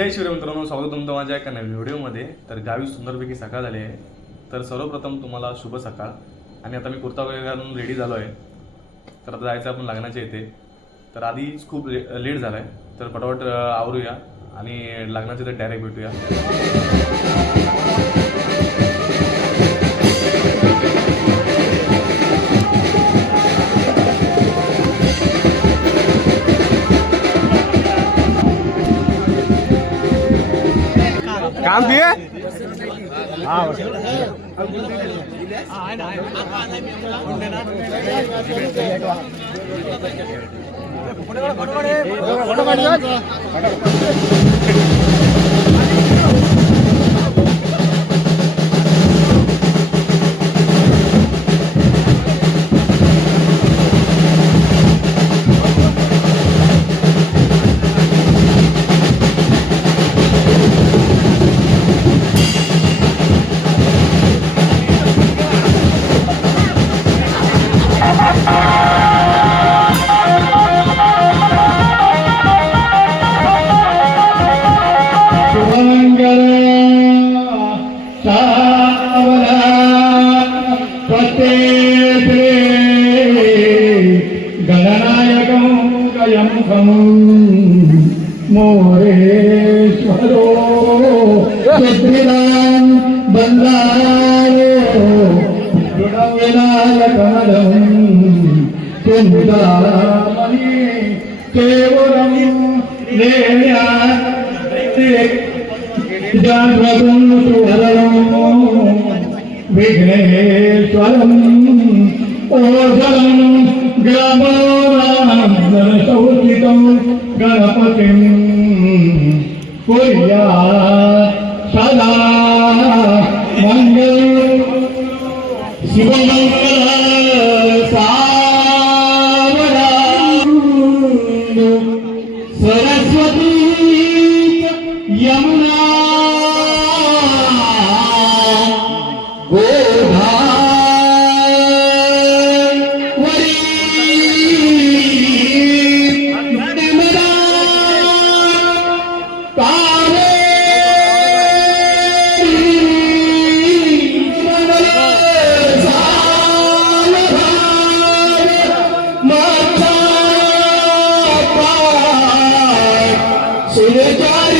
जय शिवराय मित्रांनो स्वागत तुमचं माझ्या एका नवीन व्हिडिओमध्ये. तर गावी सुंदरपैकी सकाळ झाली आहे. तर सर्वप्रथम तुम्हाला शुभ सकाळ. आणि आता मी कुर्ता वगैरे घालून रेडी झालो आहे. तर आता जायचं आपण लग्नाच्या इथे. तर आधीच खूप ले लेट झाला आहे तर पटापट आवरूया. आणि लग्नाच्या इथे डायरेक्ट भेटूया. કામ દિએ? હા ફોટો પાડી મોરેશ્વરો ચિત્રિરામ બંધારો વિનાયકમલમ ચિંતામણિ કેવલમ રેણ્યા જાગ્રતમ સુહરણમ વિઘ્નેશ્વરમ ઓઝરમ ગ્રામાનામ દર્શો गणपतिं कुर्या सदा मङ्गल शिवमङ्गल सरस्वती यमुना চলে যায়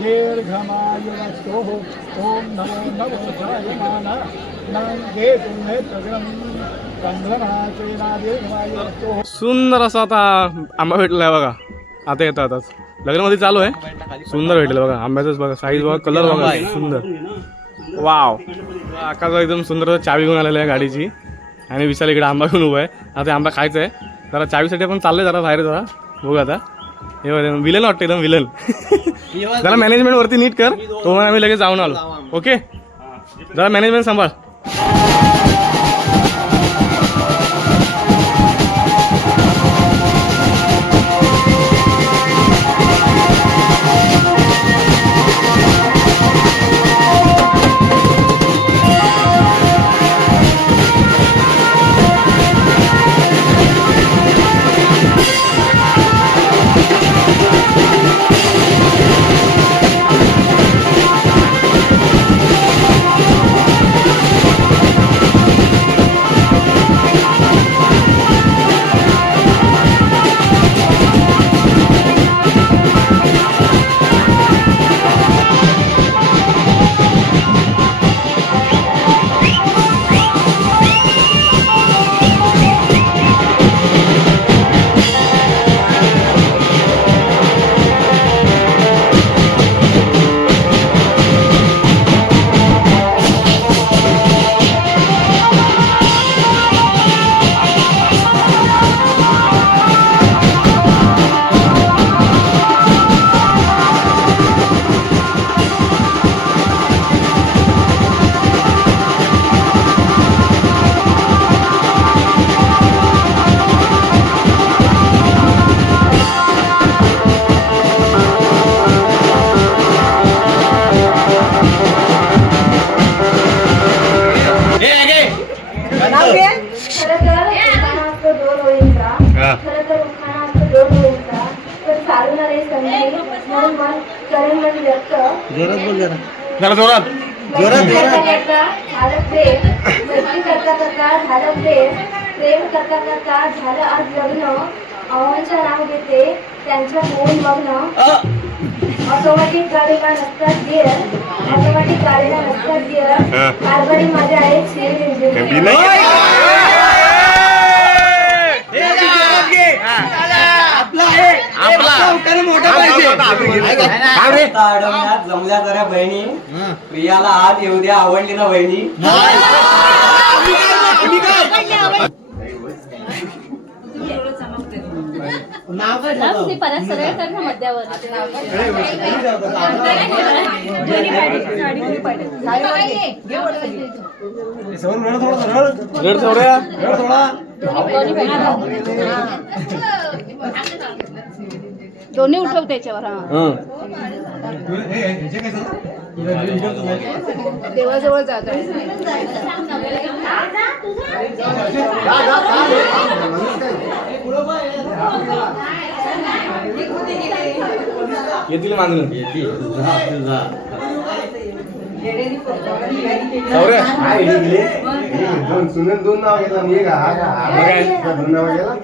कवितराजदादेनायुक्तमानिनो ॐ नमो नमो नंगे तुम्हे प्रगम सुंदर असा आता आंबा भेटलाय बघा. आता येतं आताच. लग्नामध्ये चालू आहे. सुंदर भेटलं बघा. आंब्याचाच बघा. साईज बघा कलर बघा. सुंदर. वाव आकाश एकदम सुंदर चावी घेऊन आलेला आहे गाडीची. आणि विशाल इकडे आंबा घेऊन उभा आहे. आता आंबा खायचा आहे. जरा चावीसाठी आपण चाललंय जरा बाहेर जरा. बघू आता. हे विलन वाटतं एकदम विलन. जरा मॅनेजमेंट वरती नीट कर तो आम्ही लगेच जाऊन आलो. ओके जरा मॅनेजमेंट सांभाळ. करण मन व्यक्त जरा जोरात. करता करता झालं प्रेम. मैत्री करता करता झालं प्रेम. प्रेम करता करता झालं आज लग्न. अवांच्या नाव घेते. त्यांच्या होऊन मग्न ऑटोमॅटिक गाडीला नसतात गिअर ऑटोमॅटिक गाडीला नसतात गिअर कारभारी माझ्या इंजिन अडवण्यात जमल्या जरा बहिणी. प्रियाला आज येऊ द्या आवडली ना बहिणी. तुम्ही परत सरळ कर ना मध्यावर रेड थोड्या दोन्ही उठव त्याच्यावर हा. देवाजवळ जात येतील मागणी. दोन सुनेल दोन नाव घेतला. मी का हा का? हा नाव गेला